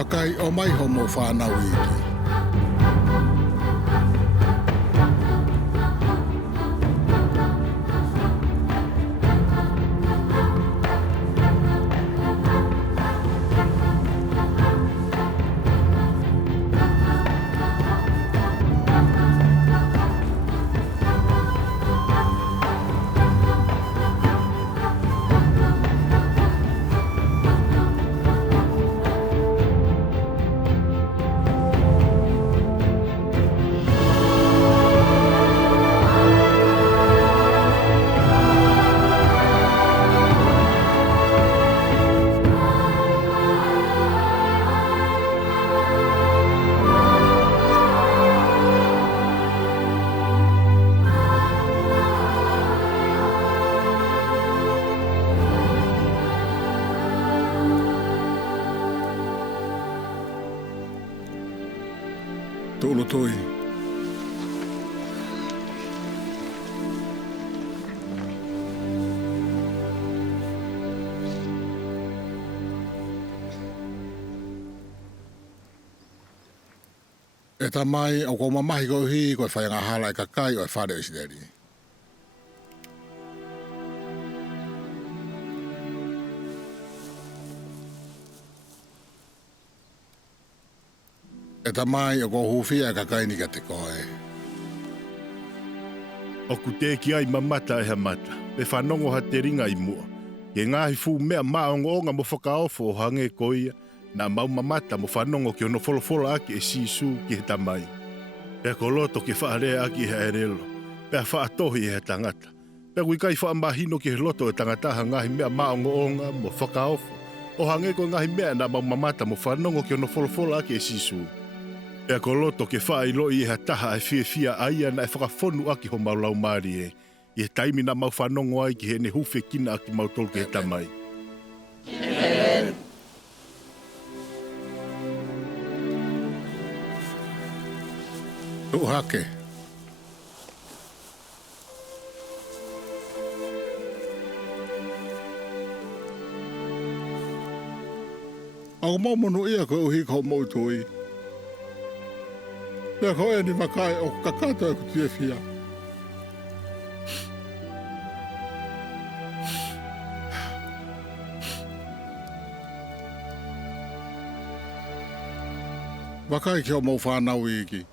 Pakai o mai homo whanau iki. Tulu tui. E ta mai o ko mamahi ko hi ko whai ngā hala e kakai o e whare o isideri. E ta mai o ko huwhia e kakai ni ka te koe. O ku te ki ai mamata e ha mata, pe whanongo ha te ringa i mua. Ke ngāhi fu mea maongo o ngā mo whakaofo o hange koia, na mau mamata mo whanongo ki ono wholowhola aki e sisu ki he tamai. Pea ko loto ke whaarea aki he erelo, pea whaatohi e he tangata. Pea kui kai whaamahino ki he loto e tangataha ngāhi mea maongo o ngā mo whakaofo, o hange ko ngāhi mea na mau mamata mo whanongo ki ono wholowhola aki e sisu. Pea ko loto ke whaai loi e ha taha e fia aia na e whakawhonu aki ho maulau maari e. I he taimi na mau whanongo ai ki he ne huwhe kina aki mau tolke he tamai. Amen. Tuhake. Ako mau monu ia ko uhi ko mau tui. Pea ko e ni makai o kakato e kutie fia. Makai ki o mau whanau iki.